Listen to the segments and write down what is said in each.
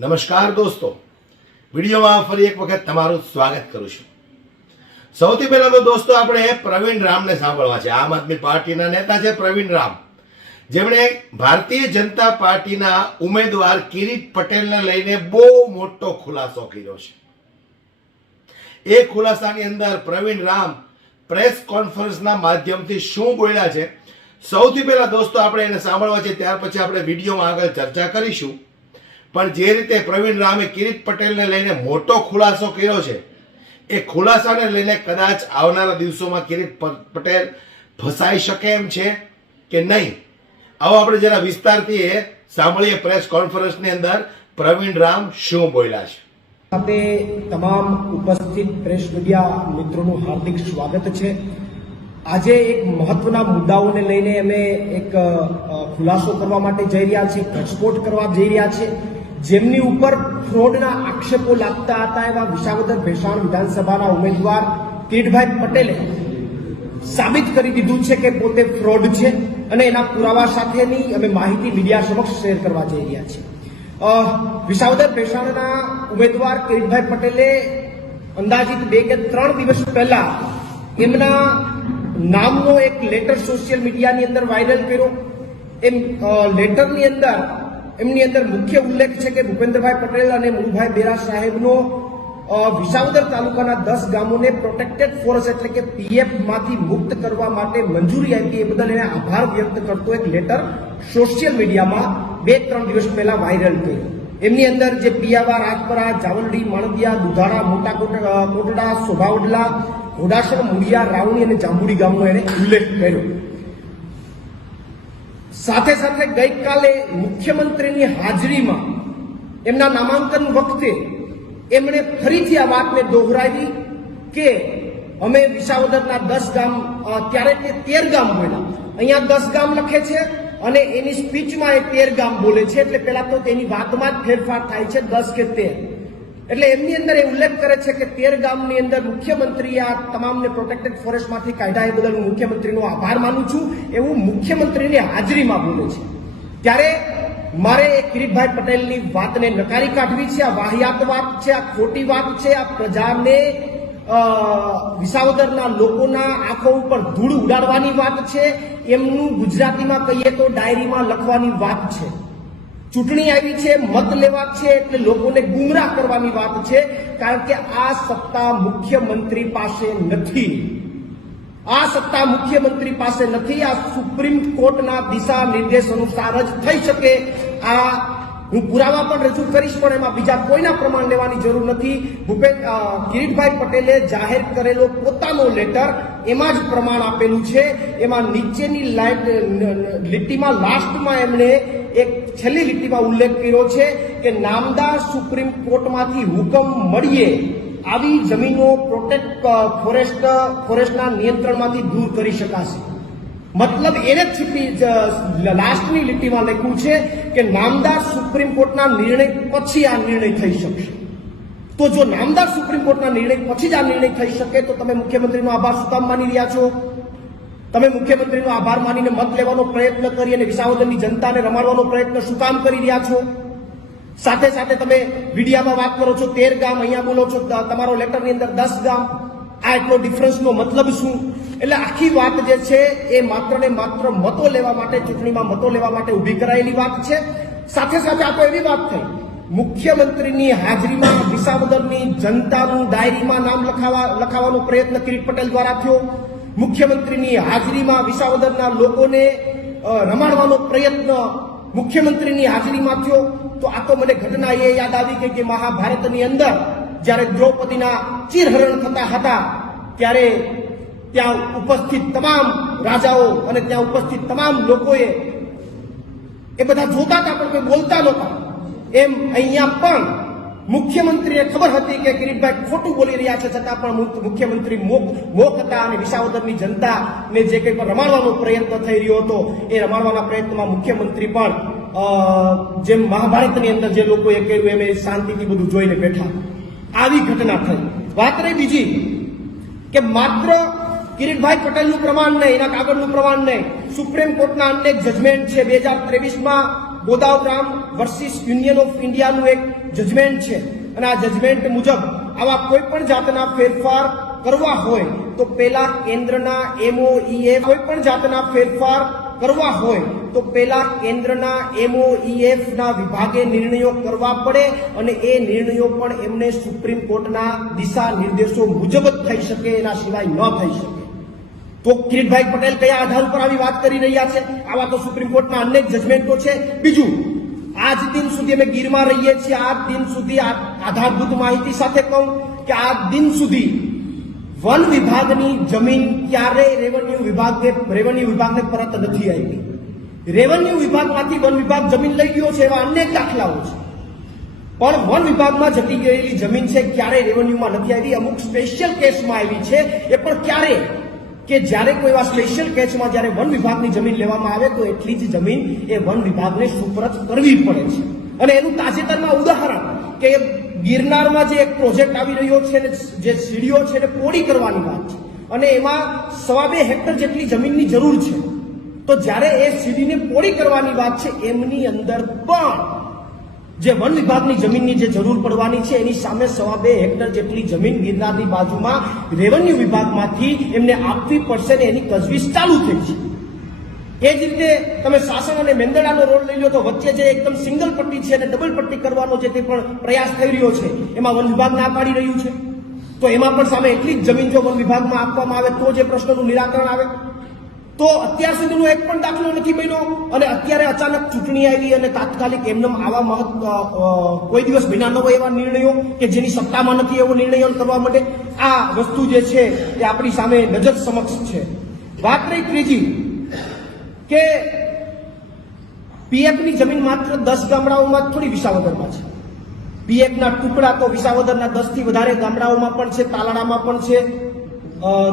નમસ્કાર દોસ્તો, વિડીયોમાં ફરી એક વખત તમારું સ્વાગત કરું છું। સૌથી પહેલા તો દોસ્તો આપણે પ્રવીણ રામને સાંભળવા છે। આમ આદમી પાર્ટીના નેતા છે પ્રવીણ રામ, જેમણે ભારતીય જનતા પાર્ટીના ઉમેદવાર કિરીટ પટેલને લઈને બહુ મોટો ખુલાસો કર્યો છે। એ ખુલાસાની અંદર પ્રવીણ રામ પ્રેસ કોન્ફરન્સના માધ્યમથી શું બોલ્યા છે, સૌથી પહેલા દોસ્તો આપણે એને સાંભળવા છે, ત્યાર પછી આપણે વિડીયોમાં આગળ ચર્ચા કરીશું। પણ જે રીતે પ્રવીણ રામે કિરીટ પટેલને લઈને મોટો ખુલાસો કર્યો છે, એ ખુલાસાને લઈને કદાચ આવનારા દિવસોમાં કિરીટ પટેલ ફસાઈ શકે એમ છે કે નહીં, આવો આપણે જરા વિસ્તારથી સાંભળીએ પ્રેસ કોન્ફરન્સની અંદર પ્રવીણ રામ શું બોલ્યા છે। સાથે તમામ ઉપસ્થિત પ્રેસ મીડિયા મિત્રોનું હાર્દિક સ્વાગત છે। આજે એક મહત્વના મુદ્દાઓને લઈને અમે એક ખુલાસો કરવા માટે જઈ રહ્યા છીએ, ઘટસ્ફોટ કરવા જઈ રહ્યા છીએ, જેમની ઉપર ફ્રોડના આક્ષેપો લાગતા હતા એવા વિસાવદર ભેસાણ વિધાનસભાના ઉમેદવાર કિરીટભાઈ પટેલે સાબિત કરી દીધું છે કે પોતે ફ્રોડ છે અને એના પુરાવા સાથેની અમે માહિતી મીડિયા સમક્ષ શેર કરવા જઈ રહ્યા છીએ। વિસાવદર ભેસાણના ઉમેદવાર કિરીટભાઈ પટેલે અંદાજિત 2 કે 3 દિવસ પહેલા એમના નામનો એક લેટર સોશિયલ મીડિયાની અંદર વાયરલ કર્યો। એમ લેટરની અંદર એમની અંદર મુખ્ય ઉલ્લેખ છે કે ભૂપેન્દ્રભાઈ પટેલ અને મુળુભાઈ બેરા સાહેબનો વિસાવદર તાલુકાના 10 ગામોને પ્રોટેક્ટેડ ફોરેસ્ટ એટલે કે પીએફ માંથી મુક્ત કરવા માટે મંજૂરી આપી, એ બદલ એને આભાર વ્યક્ત કરતો એક લેટર સોશિયલ મીડિયામાં 2-3 દિવસ પહેલા વાયરલ કર્યો। એમની અંદર જે પિયાવા, રાજપરા, જાવલડી, માણદિયા, દુધાળા, મોટા કોટડા, સોભાવડલા, ઘોડાસર, મુળિયા, રાવણી અને જાંબુડી ગામનો એને ઉલ્લેખ કર્યો। સાથે સાથે ગઈકાલે મુખ્યમંત્રીની હાજરીમાં એમના નામાંકન વખતે એમણે ફરીથી આ વાતને દોહરાવી કે અમે વિસાવદરના 10 ગામ, ત્યારે તે 13 ગામ બોલ્યા, અહીંયા 10 ગામ લખે છે અને એની સ્પીચમાં એ 13 ગામ બોલે છે, એટલે પેલા તો તેની વાતમાં જ ફેરફાર થાય છે 10 કે 13, એટલે એમની અંદર એ ઉલ્લેખ કરે છે કે 13 ગામની અંદર મુખ્યમંત્રીએ આ તમામને પ્રોટેક્ટેડ ફોરેસ્ટમાંથી કાઢ્યા, એ બદલ હું મુખ્યમંત્રીનો આભાર માનું છું એવું મુખ્યમંત્રીની હાજરીમાં બોલે છે। ત્યારે મારે કિરીટભાઈ પટેલની વાતને નકારી કાઢવી છે। આ વાહિયાત વાત છે, આ ખોટી વાત છે, આ પ્રજાને વિસાવદરના લોકોના આંખો ઉપર ધૂળ ઉડાડવાની વાત છે, એમનું ગુજરાતીમાં કહીએ તો ડાયરીમાં લખવાની વાત છે। ચૂંટણી આવી છે, મત લેવા છે એટલે લોકોને ગુમરાહ કરવાની વાત છે, કારણ કે આ સત્તા મુખ્યમંત્રી પાસે નથી। આ સત્તા મુખ્યમંત્રી પાસે નથી, આ સુપ્રીમ કોર્ટના દિશા નિર્દેશ અનુસાર જ થઈ શકે। આ હું પુરાવા પણ રજૂ કરીશ, પણ એમાં બીજા કોઈના પ્રમાણ લેવાની જરૂર નથી। કિરીટભાઈ પટેલે જાહેર કરેલો પોતાનો લેટર, એમાં જ પ્રમાણ આપેલું છે। એમાં નીચેની લીટીમાં લાસ્ટમાં એમણે એક છેલ્લી લીટીમાં ઉલ્લેખ કર્યો છે કે નામદાર સુપ્રીમ કોર્ટમાંથી હુકમ મળીએ આવી જમીનો ફોરેસ્ટના નિયંત્રણમાંથી દૂર કરી શકાશે। મતલબ એને લાસ્ટની લીટીમાં લખ્યું છે કે નામદાર સુપ્રીમ કોર્ટના નિર્ણય પછી આ નિર્ણય થઈ શકશે। તો જો નામદાર સુપ્રીમ કોર્ટના નિર્ણય પછી જ આ નિર્ણય થઈ શકે તો તમે મુખ્યમંત્રીનો આભાર શું કામ માની રહ્યા છો? તમે મુખ્યમંત્રીનો આભાર માનીને મત લેવાનો પ્રયત્ન કરી અને વિસાવદરની જનતાને રમાડવાનો પ્રયત્ન શું કામ કરી રહ્યા છો? સાથે સાથે તમે મીડિયામાં વાત કરો છો 13 ગામ, અહીંયા બોલો છો તમારો લેટરની અંદર 10 ગામ, આ એટલો ડિફરન્સનો મતલબ શું? એટલે આખી વાત જે છે એ માત્ર ને માત્ર મતો લેવા માટે, ચૂંટણીમાં મતો લેવા માટે ઉભી કરાયેલી વાત છે। સાથે સાથે આ તો એવી વાત થઈ, મુખ્યમંત્રીની હાજરીમાં વિસાવદરની જનતાનું ડાયરીમાં નામ લખાવવાનો પ્રયત્ન કિરીટ પટેલ દ્વારા થયો। મુખ્યમંત્રીની હાજરીમાં વિસાવદરના લોકોને રમાડવાનો પ્રયત્ન મુખ્યમંત્રીની હાજરીમાં થયો। તો આ તો મને ઘટના એ યાદ આવી ગઈ કે મહાભારતની અંદર જ્યારે દ્રૌપદીના ચીરહરણ થતા હતા, ત્યારે ત્યાં ઉપસ્થિત તમામ રાજાઓ અને ત્યાં ઉપસ્થિત તમામ લોકોએ એ બધા જોતા હતા પણ કોઈ બોલતા નહોતા। એમ અહીંયા પણ મુખ્યમંત્રીને ખબર હતી કે કિરીટભાઈ ખોટું બોલી રહ્યા છે, છતાં પણ મુખ્યમંત્રી મોક હતા અને વિસાવદરની જનતાને જે કંઈ પણ રમાડવાનો પ્રયત્ન થઈ રહ્યો હતો એ રમાડવાના પ્રયત્નમાં મુખ્યમંત્રી પણ જેમ મહાભારતની અંદર જે લોકોએ કર્યું એમ શાંતિથી બધું જોઈને બેઠા। આવી ઘટના થઈ। વાત રહી બીજી કે માત્ર કિરીટભાઈ પટેલનું પ્રમાણ નહીં, એના કાગળનું પ્રમાણ નહીં, સુપ્રીમ કોર્ટના અનેક જજમેન્ટ છે। 2023માં ગોદાવરામ વર્સિસ યુનિયન ઓફ ઇન્ડિયાનું એક જજમેન્ટ છે અને આ જજમેન્ટ મુજબ આવા કોઈ પણ જાતના ફેરફાર કરવા હોય તો પેલા કેન્દ્રના MOEF કોઈ પણ જાતના ફેરફાર કરવા હોય તો પેલા કેન્દ્રના MOEF ના વિભાગે નિર્ણયો કરવા પડે અને એ નિર્ણયો પણ એમને સુપ્રીમ કોર્ટના દિશા નિર્દેશો મુજબ જ થઈ શકે, એના સિવાય ન થઈ શકે. તો કિરીટભાઈ પટેલ કયા આધાર ઉપર આવી વાત કરી રહ્યા છે? આવા તો સુપ્રીમ કોર્ટના અનેક જજમેન્ટો છે. બીજું, આજ દિન સુધી અમે ગીરમાં રહીએ છીએ, આજ દિન સુધી આધારભૂત માહિતી સાથે કહું કે આજ દિન સુધી વન વિભાગની જમીન ક્યારેય રેવન્યુ વિભાગને પરત નથી આવી. રેવન્યુ વિભાગમાંથી વન વિભાગ જમીન લઈ ગયો છે એવા અનેક દાખલાઓ છે, પણ વન વિભાગમાં જતી ગયેલી જમીન છે ક્યારેય રેવન્યુમાં નથી આવી. અમુક સ્પેશિયલ કેસમાં આવી છે, એ પણ ક્યારે કે જ્યારે કોઈ એવા સ્પેશિયલ કેસમાં જ્યારે વન વિભાગની જમીન લેવામાં આવે તો એટલી જ જમીન એ વન વિભાગને સુપરત કરવી પડે છે. અને એનું તાજેતરમાં ઉદાહરણ કે ગિરનારમાં જે એક પ્રોજેક્ટ આવી રહ્યો છે, જે સીડીઓ છે એને પોળી કરવાની વાત છે અને એમાં 2.5 હેક્ટર જેટલી જમીનની જરૂર છે. તો જ્યારે એ સીડીને પોળી કરવાની વાત છે એમની અંદર પણ જે વન વિભાગની જમીનની જે જરૂર પડવાની છે એની સામે 2.5 હેક્ટર જેટલી જમીન ગિરનારની બાજુમાં રેવન્યુ વિભાગમાંથી એમને આપવી પડશે ને એની તજવીજ ચાલુ થઈ છે. એ જ રીતે તમે સાસણ અને મેંદરડાનો રોડ લઈ લો તો વચ્ચે જે એકદમ સિંગલ પટ્ટી છે અને ડબલ પટ્ટી કરવાનો જે તે પણ પ્રયાસ થઈ રહ્યો છે એમાં વન વિભાગ ના પાડી રહ્યું છે. તો એમાં પણ સામે એટલી જ જમીન જો વન વિભાગમાં આપવામાં આવે તો જે પ્રશ્નનું નિરાકરણ આવે. તો અત્યાર સુધીનો એક પણ દાખલો નથી બન્યો અને અત્યારે અચાનક ચૂંટણી આવી અને તાત્કાલિક એમનેમ આવા કોઈ દિવસ બન્યા ન હોય એવા નિર્ણયો કે જેની સત્તામાં નથી એવો નિર્ણયો કરવા માટે આ વસ્તુ જે છે એ આપણી સામે નજર સમક્ષ છે. વાત રહી ત્રીજી કે પીએફની જમીન માત્ર 10 ગામડાઓમાં થોડી વિસાવદરમાં છે. પીએફના ટુકડા તો વિસાવદરના 10 થી વધારે ગામડાઓમાં પણ છે, તાલાડામાં પણ છે,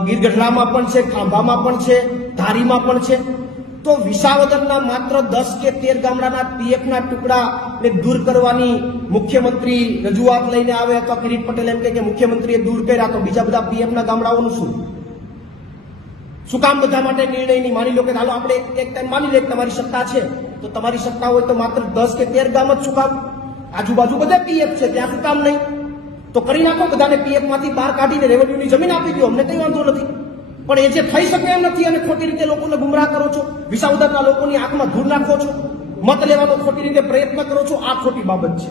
ગીરગઢડામાં પણ છે, ખાંભામાં પણ છે, ધારીમાં પણ છે. તો વિસાવદરના માત્ર 10 કે 13 ગામડાના પીએફના ટુકડાને દૂર કરવાની મુખ્યમંત્રી રજૂઆત લઈને આવે અથવા કિરીટ પટેલ એમ કે મુખ્યમંત્રીએ દૂર કર્યા તો બીજા બધા પીએફના ગામડાઓનું શું કામ બધા માટે નિર્ણય નહીં? માની લો કે હાલો આપણે એક ટાઈમ માની લે તમારી સત્તા છે તો તમારી સત્તા હોય તો માત્ર 10 કે 13 ગામ જ શું કામ? આજુબાજુ બધા પીએફ છે, ત્યાં શું કામ નહીં? તો કરી નાખો, બધાને પીએફ માંથી બહાર કાઢીને રેવન્યુની જમીન આપી દો, અમને કઈ વાંધો નથી. પણ એ જે થઈ શકે એમ નથી અને ખોટી રીતે લોકોને ગુમરાહ કરો છો, વિસાવદરના લોકોની આંખમાં ધૂળ નાખો છો, મત લેવાનો ખોટી રીતે પ્રયત્ન કરો છો, આ ખોટી બાબત છે.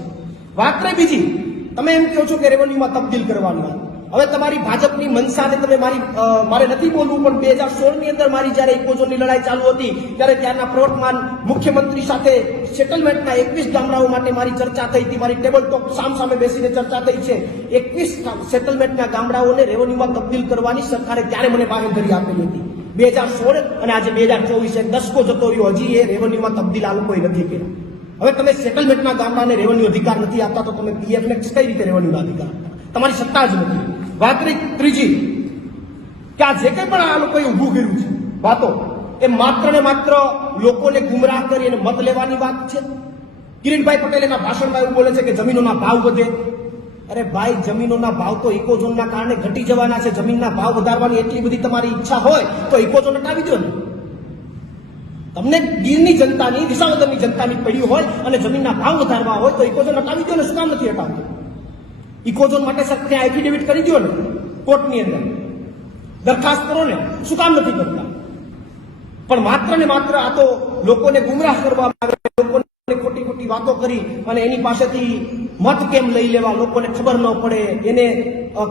વાત રહી બીજી, તમે એમ કહો છો કે રેવન્યુમાં તબદીલ કરવાની વાત. હવે તમારી ભાજપની મનસાને તમે મારે નથી બોલવું પણ 2016 ની અંદર મારી જ્યારે ઇકોઝોનની લડાઈ ચાલુ હતી ત્યારે ત્યારના પ્રવર્તમાન મુખ્યમંત્રી સાથે સેટલમેન્ટના 21 ગામડાઓ માટે મારી ચર્ચા થઈ હતી. મારી ટેબલ ટોક સામે બેસીને ચર્ચા થઈ છે. 21 સેટલમેન્ટના ગામડાઓને રેવન્યુમાં તબદીલ કરવાની સરકારે ત્યારે મને બાંહેધરી આપેલી હતી 2016 અને આજે 2024 દસકો જતો રહ્યો, હજી એ રેવન્યુમાં તબદીલ આ લોકોએ નથી કર્યા. હવે તમે સેટલમેન્ટના ગામડાને રેવન્યુ અધિકાર નથી આપતા તો તમે પીએફને કઈ રીતે રેવન્યુના અધિકાર આપતા? તમારી સત્તા જ નથી. વાત રહી ત્રીજી કે આ જે કંઈ પણ આ લોકોએ ઊભું કર્યું છે વાતો, એ માત્ર ને માત્ર લોકોને ગુમરાહ કરી અને મત લેવાની વાત છે. કિરીટભાઈ પટેલ એના ભાષણમાં એવું બોલે છે કે જમીનોના ભાવ વધે. અરે ભાઈ, જમીનોના ભાવ તો ઇકોઝોનના કારણે ઘટી જવાના છે. જમીનના ભાવ વધારવાની એટલી બધી તમારી ઈચ્છા હોય તો ઇકોઝોન હટાવી દો ને. તમને ગીરની જનતાની, વિસાવદરની જનતાની પડી હોય અને જમીનના ભાવ વધારવા હોય તો ઇકોઝોન હટાવી દો ને. શું કામ નથી હટાવતું? ઇકોઝોન માટે ત્યાં એફિડેવિટ કરી દો ને, કોર્ટની અંદર દરખાસ્ત કરો ને. શું કામ નથી કરતા? પણ માત્ર ને માત્ર આ તો લોકોને ગુમરાહ કરવામાં આવે, લોકોને ખોટી વાતો કરી અને એની પાસેથી મત કેમ લઈ લેવા, લોકોને ખબર ન પડે. એને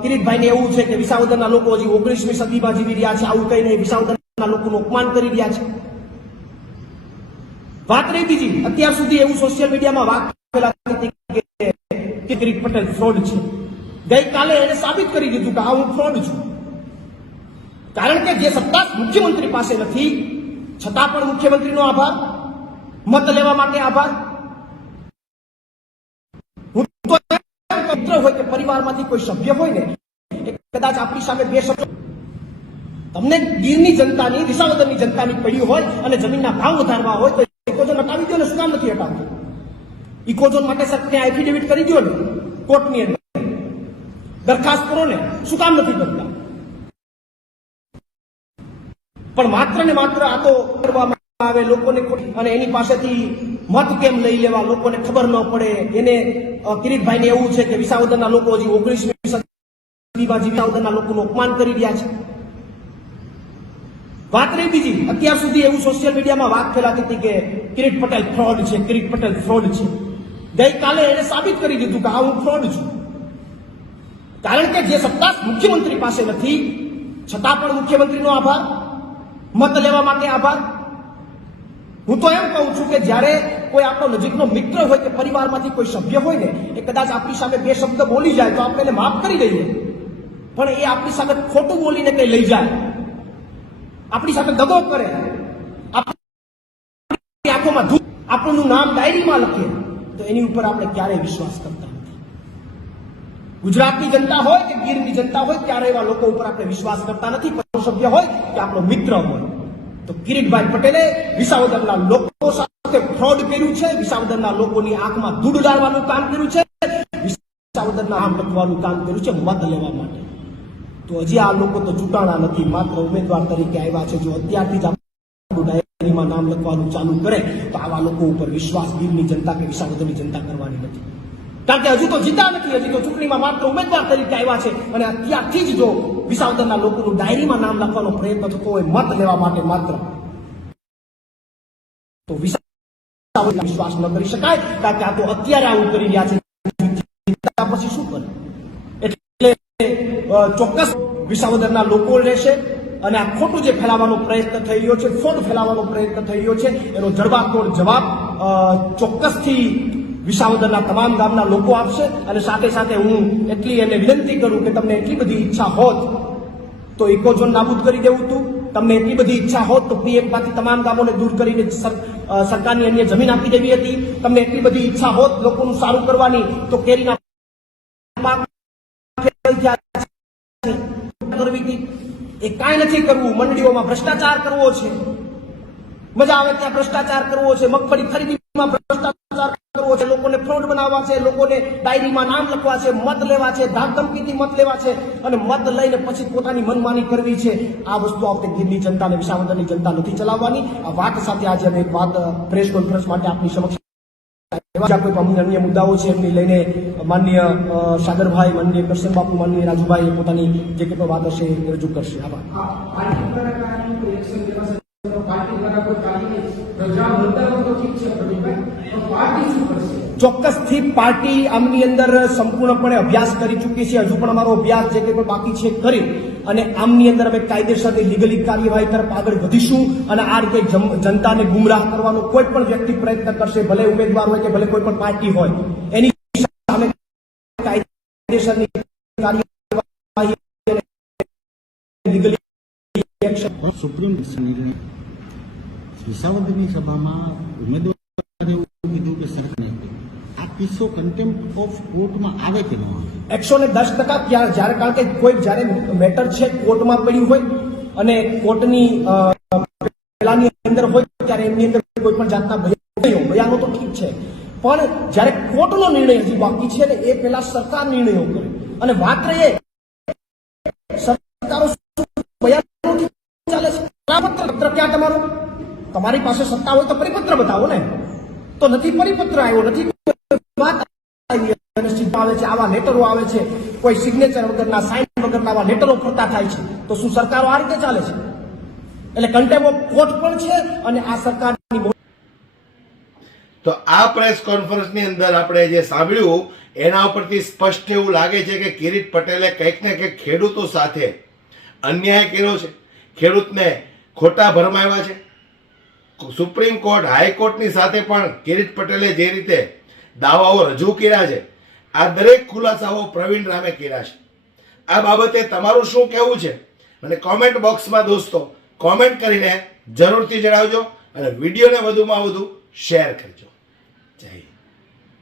કિરીટભાઈને એવું છે કે વિસાવદરના લોકો હજી 19મી સદીમાં જીવી રહ્યા છે, આવું કહીને વિસાવદરના લોકોનું અપમાન કરી રહ્યા છે. વાત રહી બીજી, અત્યાર સુધી એવું સોશિયલ મીડિયામાં વાત ફેલાતી કે કિરીટ પટેલ ફ્રોડ છે. ગઈકાલે એને સાબિત કરી દીધું કે હું ફ્રોડ છું. કારણ કે જે સત્તા મુખ્યમંત્રી પાસે નથી છતાં પણ મુખ્યમંત્રીનો આભાર, મત લેવા માટે આભાર. હું તો મિત્ર હોય કે પરિવારમાંથી કોઈ સભ્ય હોય ને એ કદાચ આપણી સામે બે શબ્દો, તમને ગીરની જનતાની, વિસાવદરની જનતાની પડી હોય અને જમીનના ભાવ વધારવા હોય તો ઇકોઝોન હટાવી દો ને. શું કામ નથી હટાવતું? ઇકોઝોન માટે ત્યાં એફિડેવિટ કરી દો ને, કોર્ટની અંદર દરખાસ્ત કરો ને. શું કામ નથી કરતા? પણ માત્ર ને માત્ર આ તો કરવામાં આવે લોકોને અને એની પાસેથી મત કેમ લઈ લેવા, લોકોને ખબર ન પડે. એને કિરીટભાઈને એવું છે કે વિસાવદરના લોકો હજી 19મી સદીમાં વિસાવદરના લોકોનું અપમાન કરી રહ્યા છે. વાત રહી બીજી, અત્યાર સુધી એવું સોશિયલ મીડિયામાં વાત ફેલાતી હતી કે કિરીટ પટેલ ફ્રોડ છે, કિરીટ પટેલ ફ્રોડ છે. ગઈકાલે એને સાબિત કરી દીધું કે હા, હું ફ્રોડ છું. કારણ કે જે સત્તા મુખ્યમંત્રી પાસે નથી, છતાં પણ મુખ્યમંત્રીનો આભાર, મત લેવા માટે આભાર. હું તો એમ કહું છું કે જ્યારે કોઈ આપણો નજીકનો મિત્ર હોય કે પરિવારમાંથી કોઈ સભ્ય હોય ને, એ કદાચ આપણી સામે બે શબ્દ બોલી જાય તો આપણે એને માફ કરી દઈએ, પણ એ આપણી સામે ખોટું બોલીને કઈ લઈ જાય, આપણી સાથે દગો કરે, આપણી આંખોમાં ધૂળ, આપણું નામ ડાયરીમાં લખે, તો એની ઉપર આપણે ક્યારેય વિશ્વાસ કરતા નથી. ગુજરાતની જનતા હોય કે ગીરની જનતા હોય, ત્યારે એવા લોકો ઉપર આપણે વિશ્વાસ કરતા નથી. પણ સભ્ય હોય કે આપણો મિત્ર હોય, તો કિરીટભાઈ પટેલે વિસાવદરના લોકો સાથે ફ્રોડ કર્યું છે, વિસાવદરના લોકોની આંખમાં ધૂળ ડાળવાનું કામ કર્યું છે, વિસાવદરના નામ લખવાનું કામ કર્યું છે મત લેવા માટે. તો હજી આ લોકો તો ચૂંટાણા નથી, માત્ર ઉમેદવાર તરીકે આવ્યા છે. જો અત્યારથી જ ડાયરીમાં નામ લખવાનું ચાલુ કરે તો આવા લોકો ઉપર વિશ્વાસ ગીરની જનતા કે વિસાવદરની જનતા કરવાની નથી. કારણ કે હજુ તો જીતા નથી, હજી તો ચૂંટણીમાં માત્ર ઉમેદવાર તરીકે આવ્યા છે. અને અત્યારથી જ જો વિસાવદરના લોકોનું ડાયરીમાં નામ લખવાનો પ્રયત્ન થતો હોય મત લેવા માટે માત્ર, તો વિસાવદર વિશ્વાસ ન કરી શકાય. કારણ કે આ તો અત્યારે આવું કરી રહ્યા છે, પછી શું કરે? એટલે ચોક્કસ વિસાવદરના લોકો રહેશે. અને આ ખોટું જે ફેલાવવાનો પ્રયત્ન થઈ રહ્યો છે, ફ્રોડ ફેલાવવાનો પ્રયત્ન થઈ રહ્યો છે, એનો જડબાતોડ જવાબ ચોક્કસથી વિસાવદરના તમામ ગામના લોકો આપશે. અને સાથે સાથે હું એટલી એને વિનંતી કરું કે તમને એટલી બધી ઈચ્છા હોત તો ઇકોઝોન નાબૂદ કરી દેવું હતું, તમને એટલી બધી ઈચ્છા હોત તો પીએમમાંથી તમામ ગામોને દૂર કરીને સરકારની અન્ય જમીન આપી દેવી હતી, તમને એટલી બધી ઈચ્છા હોત લોકોનું સારું કરવાની તો કેરીના પાક કરવી હતી. એ કાંઈ નથી કરવું. મંડળીઓમાં ભ્રષ્ટાચાર કરવો છે, મજા આવે ત્યાં ભ્રષ્ટાચાર કરવો છે, મગફળી ખરીદીમાં ભ્રષ્ટાચાર કરવો છે, લોકોને ફ્રોડ બનાવવા છે, લોકોને ડાયરીમાં નામ લખવા છે, મત લેવા છે, ધાકધમકીથી મત લેવા છે, અને મત લઈને પછી પોતાની મનમાની કરવી છે. આ વસ્તુ આ વખતે ગીરની જનતા અને વિસાવદરની જનતા નથી ચલાવવાની. આ વાત સાથે આજે અમે એક વાત પ્રેસ કોન્ફરન્સ માટે આપની સમક્ષ જ્યાં કોઈ અન્ય મુદ્દાઓ છે એમની લઈને માનનીય સાગરભાઈ, માનનીય કરશનબાપુ, માનનીય રાજુભાઈ પોતાની જે કેટલો વાત હશે એ રજૂ કરશે. આભાર. ચોક્કસથી પાર્ટી આમની અંદર સંપૂર્ણપણે અભ્યાસ કરી ચૂકી છે. હજુ પણ અમારો અભ્યાસ જે કંઈ પણ બાકી છે કરી અને આમની અંદર અમે કાયદેસરની લીગલી કાર્યવાહી તરફ આગળ વધીશું. અને આ રીતે જનતાને ગુમરાહ કરવાનો કોઈ પણ વ્યક્તિ પ્રયત્ન કરશે, ભલે ઉમેદવાર હોય કે ભલે કોઈ પણ પાર્ટી હોય, એની સામે કાયદેસરની કાર્યવાહી લીગલી એક્શન. સુપ્રીમ નિર્ણય વિસાવદરની સભામાં ઉમેદવારે એવું કીધું કે સરકારને આ કિસ્સો કન્ટેમ્પ્ટ ઓફ કોર્ટમાં આવે કે ન આવે? 110% જ્યારે કારણ કે કોઈ જ્યારે મેટર છે કોર્ટમાં પડ્યું હોય અને કોર્ટની પેલાની અંદર હોય ત્યારે એમની અંદર કોઈ પણ જાતના બયાનો તો ઠીક છે, પણ જ્યારે કોર્ટનો નિર્ણય હજી બાકી છે ને એ પેલા સરકાર નિર્ણયો કરે. અને માત્ર એ સરકારો બયાનોથી ચાલે છે. પરિપત્ર ક્યાં તમારો? તમારી પાસે સત્તા હોય તો પરિપત્ર બતાવો ને. તો નથી પરિપત્ર આવ્યો, નથી વાત આવી, અને સીધા આવે છે આવા લેટરો આવે છે, કોઈ સિગ્નેચર વગરના, સાઇન વગરના આવા લેટરો ફરતા થાય છે. તો શું સરકારો આ રીતે ચાલે છે? એટલે કન્ટેમ્પ્ટ ઓફ કોર્ટ પણ છે અને આ સરકારની. તો આ પ્રેસ કોન્ફરન્સની અંદર આપણે જે સાંભળ્યું એના ઉપરથી સ્પષ્ટ એવું લાગે છે કે કિરીટ પટેલે કંઈક ને કંઈક ખેડૂતો સાથે અન્યાય કર્યો છે, ખેડૂતને ખોટા ભરમાવ્યા છે. સુપ્રીમ કોર્ટ, હાઈકોર્ટની સાથે પણ કિરીટ પટેલે જે રીતે દાવાઓ રજૂ કર્યા છે, આ દરેક ખુલાસાઓ પ્રવીણ રામે કર્યા છે. આ બાબતે તમારું શું કહેવું છે મને કોમેન્ટ બોક્સમાં દોસ્તો કોમેન્ટ કરીને જરૂરથી જણાવજો અને વિડીયોને વધુમાં વધુ શેર કરજો. જય હિન્દ.